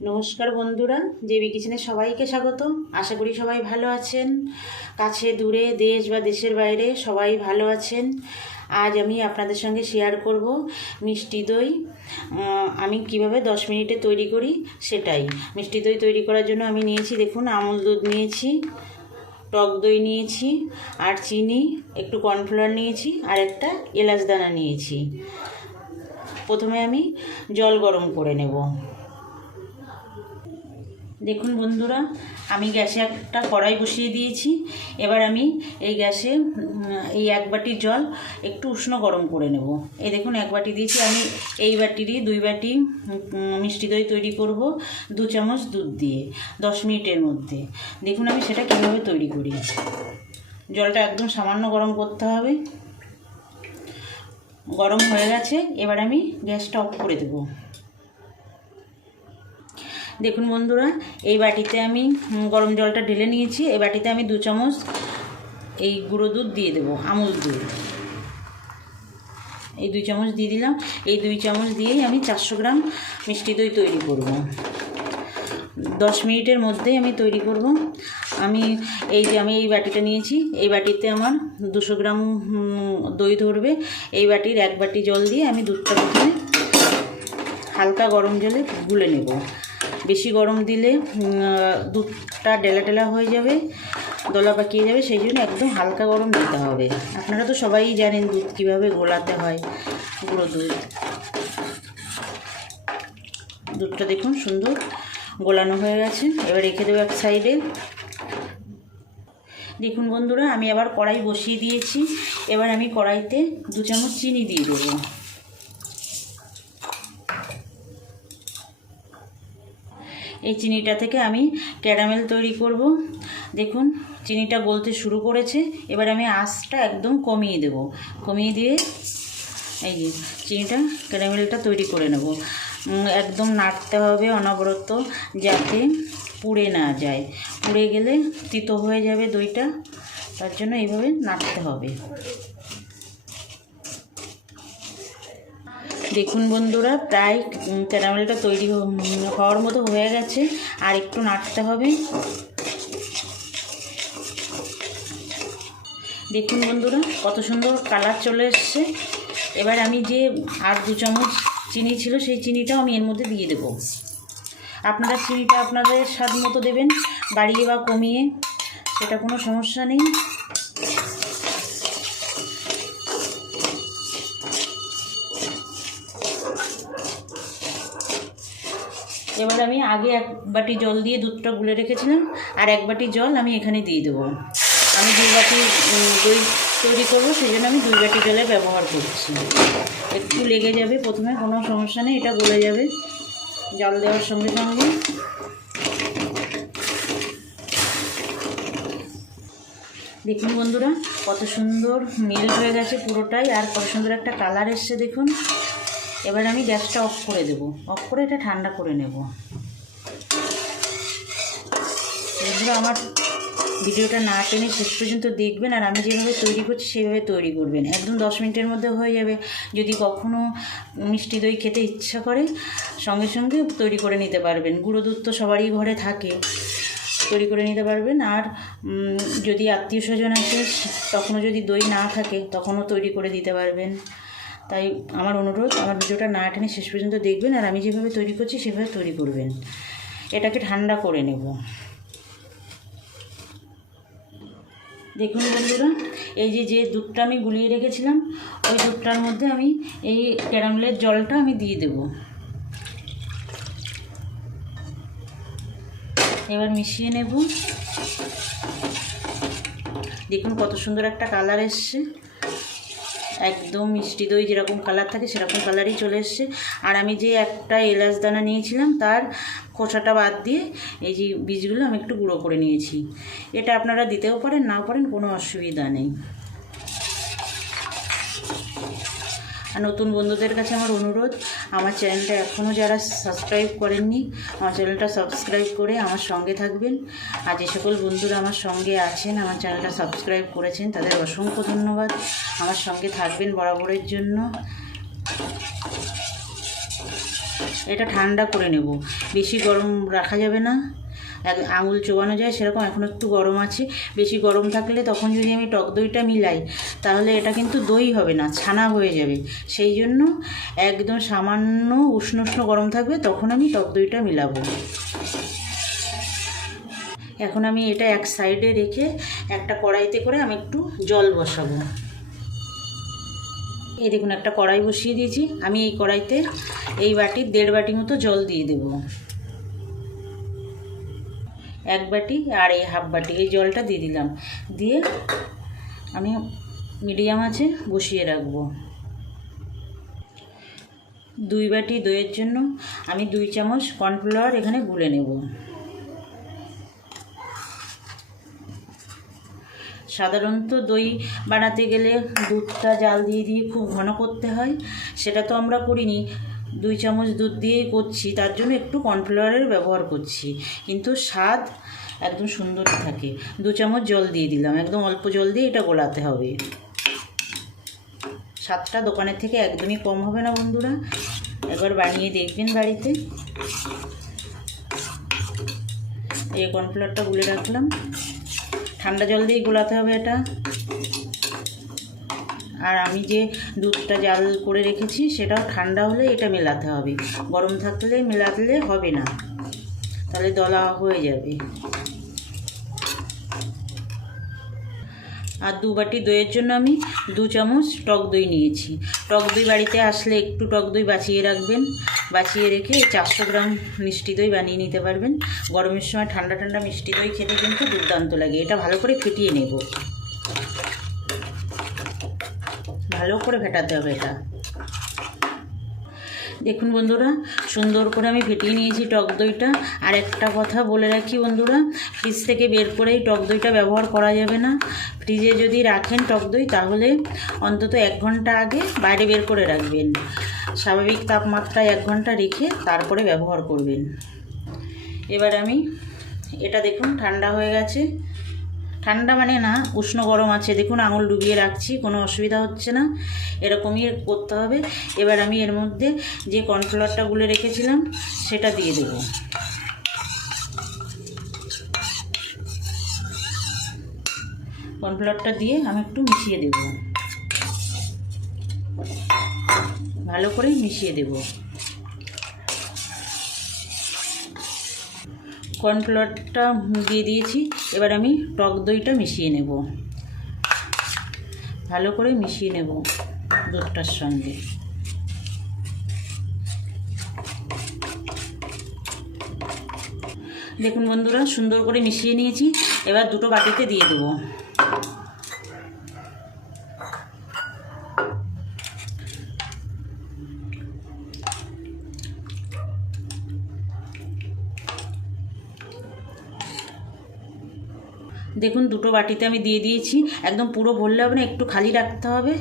নমস্কার বন্ধুরা, জেবি কিচেনে সবাইকে স্বাগত। আশা করি সবাই ভালো আছেন। কাছে দূরে দেশ বা দেশের বাইরে সবাই ভালো আছেন। আজ আমি আপনাদের সঙ্গে শেয়ার করব মিষ্টি দই আমি কিভাবে 10 মিনিটে তৈরি করি সেটাই। মিষ্টি দই তৈরি করার জন্য আমি নিয়েছি, দেখুন, আমুল দুধ নিয়েছি, টক দই নিয়েছি, আর চিনি, একটু কর্নফ্লাওয়ার নিয়েছি, আর একটা এলাচ দানা নিয়েছি। প্রথমে আমি জল গরম করে নেব। দেখুন বন্ধুরা, আমি গ্যাসে একটা কড়াই বসিয়ে দিয়েছি। এবার আমি এই গ্যাসে এই 1 বাটি জল একটু উষ্ণ গরম করে নেব। এই দেখুন 1 বাটি দিয়েছি। আমি এই বাটিরই 2 বাটি মিষ্টি দই তৈরি করব 2 চামচ দুধ দিয়ে 10 মিনিটের মধ্যে। দেখুন আমি সেটা কীভাবে তৈরি করি। জলটা একদম সামান্য গরম করতে হবে। গরম হয়ে গেছে, এবার আমি গ্যাসটা অফ করে দেবো। দেখুন বন্ধুরা, এই বাটিতে আমি গরম জলটা ঢেলে নিয়েছি। এই বাটিতে আমি 2 চামচ এই গুঁড়ো দুধ দিয়ে দেবো, আমুল দুধ। এই 2 চামচ দিয়ে দিলাম। এই 2 চামচ দিয়েই আমি 400 গ্রাম মিষ্টি দই তৈরি করব। 10 মিনিটের মধ্যেই আমি তৈরি করব। আমি এই বাটিটা নিয়েছি, এই বাটিতে আমার 200 গ্রাম দই ধরবে। এই বাটির 1 বাটি জল দিয়ে আমি দুধটা প্রথমে হালকা গরম জলে গুলে নেব। বেশি গরম দিলে দুধটা ডেলা ডেলা হয়ে যাবে, দলা পাকিয়ে যাবে, সেই জন্য একদম হালকা গরম দিতে হবে। আপনারা তো সবাই জানেন দুধ কীভাবে গোলাতে হয়, গুঁড়ো দুধ। দুধটা দেখুন সুন্দর গোলানো হয়ে গেছে। এবার রেখে দেবো এক সাইডে। দেখুন বন্ধুরা, আমি আবার কড়াই বসিয়ে দিয়েছি। এবার আমি কড়াইতে 2 চামচ চিনি দিয়ে দেবো। এই চিনিটা থেকে আমি ক্যারামেল তৈরি করব। দেখুন চিনিটা গলতে শুরু করেছে। এবার আমি আঁচটা একদম কমিয়ে দেব। কমিয়ে দিয়ে এই যে চিনিটা ক্যারামেলটা তৈরি করে নেব। একদম নাড়তে হবে অনবরত, যাতে পুড়ে না যায়। পুড়ে গেলে তিতো হয়ে যাবে দইটা, তার জন্য এইভাবে নাড়তে হবে। দেখুন বন্ধুরা, প্রায় ক্যারামেলটা তৈরি হওয়ার মতো হয়ে গেছে, আর একটু নাড়তে হবে। দেখুন বন্ধুরা, কত সুন্দর কালার চলে এসছে। এবার আমি যে আর 2 চামচ চিনি ছিল, সেই চিনিটাও আমি এর মধ্যে দিয়ে দেব। আপনারা চিনিটা আপনাদের স্বাদ মতো দেবেন, বাড়িয়ে বা কমিয়ে, সেটা কোনো সমস্যা নেই। এবার আমি আগে 1 বাটি জল দিয়ে দুধটা গুলে রেখেছিলাম, আর 1 বাটি জল আমি এখানে দিয়ে দেবো। আমি 2 বাটি দই তৈরি করবো, সেই জন্য আমি 2 বাটি জলের ব্যবহার করছি। একটু লেগে যাবে প্রথমে, কোনো সমস্যা নেই, এটা গলে যাবে জল দেওয়ার সঙ্গে সঙ্গে। দেখুন বন্ধুরা, কত সুন্দর মেল্ট হয়ে গেছে পুরোটাই, আর কত সুন্দর একটা কালার এসছে দেখুন। এবার আমি গ্যাসটা অফ করে দেব। অফ করে এটা ঠান্ডা করে নেব। বন্ধুরা, আমার ভিডিওটা না টেনে শেষ পর্যন্ত দেখবেন, আর আমি যেভাবে তৈরি করছি সেভাবে তৈরি করবেন। একদম 10 মিনিটের মধ্যে হয়ে যাবে। যদি কখনও মিষ্টি দই খেতে ইচ্ছা করে, সঙ্গে সঙ্গে তৈরি করে নিতে পারবেন। গুঁড়ো দুধ তো সবারই ঘরে থাকে, তৈরি করে নিতে পারবেন। আর যদি আত্মীয় স্বজন আসে, তখনও যদি দই না থাকে, তখনও তৈরি করে দিতে পারবেন। তাই আমার অনুরোধ, আমার ভিডিওটা না টেনে শেষ পর্যন্ত দেখবেন, আর আমি যেভাবে তৈরি করছি সেভাবে তৈরি করবেন। এটাকে ঠান্ডা করে নেব। দেখুন বন্ধুরা, এই যে দুধটা আমি গুলিয়ে রেখেছিলাম, ওই দুধটার মধ্যে আমি এই ক্যারামেলের জলটা আমি দিয়ে দেব। এবার মিশিয়ে নেব। দেখুন কত সুন্দর একটা কালার এসছে। একদম মিষ্টি দই যেরকম কালার থাকে সেরকম কালারই চলে এসছে। আর আমি যে একটা এলাচ দানা নিয়েছিলাম, তার খোসাটা বাদ দিয়ে এই যে বীজগুলো আমি একটু গুঁড়ো করে নিয়েছি। এটা আপনারা দিতেও পারেন, নাও পারেন, কোনো অসুবিধা নেই। আর নতুন বন্ধুদের কাছে আমার অনুরোধ, আমার চ্যানেলটা এখনও যারা সাবস্ক্রাইব করেননি, আমার চ্যানেলটা সাবস্ক্রাইব করে আমার সঙ্গে থাকবেন। আর যে সকল বন্ধুরা আমার সঙ্গে আছেন, আমার চ্যানেলটা সাবস্ক্রাইব করেছেন, তাদের অসংখ্য ধন্যবাদ। আমার সঙ্গে থাকবেন বরাবরের জন্য। এটা ঠান্ডা করে নেব, বেশি গরম রাখা যাবে না, আঙুল চোবানো যায় সেরকম এখন একটু গরম আছে। বেশি গরম থাকলে তখন যদি আমি টক দইটা মিলাই তাহলে এটা কিন্তু দই হবে না, ছানা হয়ে যাবে। সেই জন্য একদম সামান্য উষ্ণ উষ্ণ গরম থাকবে তখন আমি টক দইটা মিলাবো। এখন আমি এটা এক সাইডে রেখে একটা কড়াইতে করে আমি একটু জল বসাবো। এই দেখুন একটা কড়াই বসিয়ে দিয়েছি, আমি এই কড়াইতে এই বাটির 1.5 বাটি মতো জল দিয়ে দেব। 1 বাটি আর এই 1/2 বাটি এই জলটা দিয়ে দিলাম, দিয়ে আমি মিডিয়াম আঁচে বসিয়ে রাখবো। 2 বাটি দইয়ের জন্য আমি 2 চামচ কর্নফ্লাওয়ার এখানে গুলে নেব। সাধারণত দই বানাতে গেলে দুধটা জাল দিয়ে দিয়ে খুব ঘন করতে হয়, সেটা তো আমরা করিনি, 2 চামচ দুধ দিয়েই করছি, তার জন্য একটু কর্নফ্লাওয়ারের ব্যবহার করছি, কিন্তু স্বাদ একদম সুন্দরই থাকে। 2 চামচ জল দিয়ে দিলাম, একদম অল্প জল দিয়ে এটা গোলাতে হবে। স্বাদটা দোকানের থেকে একদমই কম হবে না বন্ধুরা, একবার বানিয়ে দেখবেন বাড়িতে। এই কর্নফ্লাওয়ারটা গুলে রাখলাম, ঠান্ডা জল দিয়ে গোলাতে হবে এটা। আর আমি যে দুধটা জাল করে রেখেছি সেটাও ঠান্ডা হলে এটা মেলাতে হবে, গরম থাকলে মেলাতে হবে না, তাহলে দলা হয়ে যাবে। আর 2 বাটি দইয়ের জন্য আমি 2 চামচ টক দই নিয়েছি। টক দই বাড়িতে আসলে একটু টক দই বাঁচিয়ে রাখবেন, বাঁচিয়ে রেখে 400 গ্রাম মিষ্টি দই বানিয়ে নিতে পারবেন। গরমের সময় ঠান্ডা ঠান্ডা মিষ্টি দই খেতে কিন্তু দুর্দান্ত লাগে। এটা ভালো করে ফেটিয়ে নেব, ভালো করে ফেটাতে হবে এটা। দেখুন বন্ধুরা, সুন্দর করে আমি ফেটিয়ে নিয়েছি টক দইটা। আর একটা কথা বলে রাখি বন্ধুরা, ফ্রিজ থেকে বের করেই টক দইটা ব্যবহার করা যাবে না। ফ্রিজে যদি রাখেন টক দই তাহলে অন্তত 1 ঘন্টা আগে বাইরে বের করে রাখবেন, স্বাভাবিক তাপমাত্রায় 1 ঘন্টা রেখে তারপরে ব্যবহার করবেন। এবার আমি এটা দেখুন ঠান্ডা হয়ে গেছে, ঠান্ডা মানে না উষ্ণ গরম আছে, দেখুন আঙুল ডুবিয়ে রাখছি, কোনো অসুবিধা হচ্ছে না, এরকমই করতে হবে। এবার আমি এর মধ্যে যে কর্নফ্লাওয়ারটা গুলে রেখেছিলাম সেটা দিয়ে দেব। কর্নফ্লাওয়ারটা দিয়ে আমি একটু মিশিয়ে দেব, ভালো করে মিশিয়ে দেব। কর্নফ্লাওয়ারটা দিয়ে দিয়েছি, এবার আমি টক দইটা মিশিয়ে নেব, ভালো করে মিশিয়ে নেব দুধটার সঙ্গে। দেখুন বন্ধুরা, সুন্দর করে মিশিয়ে নিয়েছি, এবার 2টো বাটিতে দিয়ে দেবো। দেখুন 2টো বাটিতে আমি দিয়ে দিয়েছি, একদম পুরো ভরলে হবে না, একটু খালি রাখতে হবে।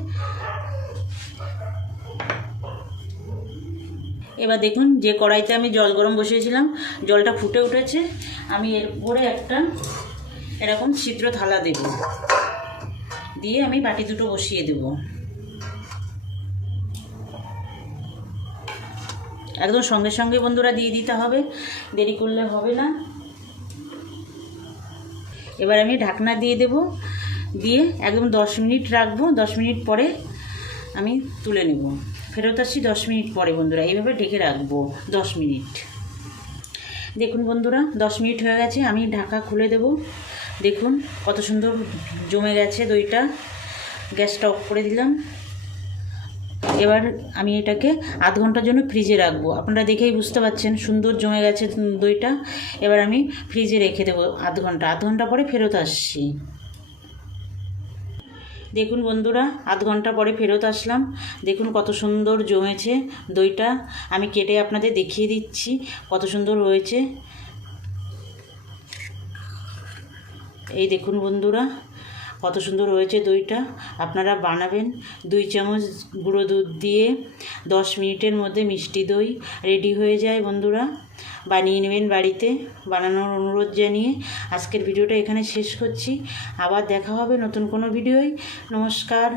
এবার দেখুন যে কড়াইতে আমি জল গরম বসিয়েছিলাম, জলটা ফুটে উঠেছে, আমি এর উপরে একটা এরকম ছিদ্র থালা দেব, দিয়ে আমি বাটি 2টো বসিয়ে দেব। একদম সঙ্গে সঙ্গে বন্ধুরা দিয়ে দিতে হবে, দেরি করলে হবে না। এবার আমি ঢাকনা দিয়ে দেব, দিয়ে একদম 10 মিনিট রাখবো। 10 মিনিট পরে আমি তুলে নেব, ফেরত আসছি 10 মিনিট পরে বন্ধুরা। এইভাবে ঢেকে রাখবো 10 মিনিট। দেখুন বন্ধুরা 10 মিনিট হয়ে গেছে, আমি ঢাকা খুলে দেব। দেখুন কত সুন্দর জমে গেছে দইটা। গ্যাসটা অফ করে দিলাম। এবার আমি এটাকে আধ ঘন্টার জন্য ফ্রিজে রাখবো। আপনারা দেখেই বুঝতে পারছেন সুন্দর জমে গেছে দইটা। এবার আমি ফ্রিজে রেখে দেবো আধ ঘন্টা পরে ফেরত আসছি। দেখুন বন্ধুরা আধ ঘন্টা পরে ফেরত আসলাম। দেখুন কত সুন্দর জমেছে দইটা। আমি কেটে আপনাদের দেখিয়ে দিচ্ছি কত সুন্দর হয়েছে। এই দেখুন বন্ধুরা কত সুন্দর হয়েছে দইটা। আপনারা বানাবেন। 2 চামচ গুঁড়ো দুধ দিয়ে 10 মিনিটের মধ্যে মিষ্টি দই রেডি হয়ে যায় বন্ধুরা। বানিয়ে নেবেন বাড়িতে। বানানোর অনুরোধ জানিয়ে আজকের ভিডিওটা এখানে শেষ করছি। আবার দেখা হবে নতুন কোনো ভিডিওয়। নমস্কার।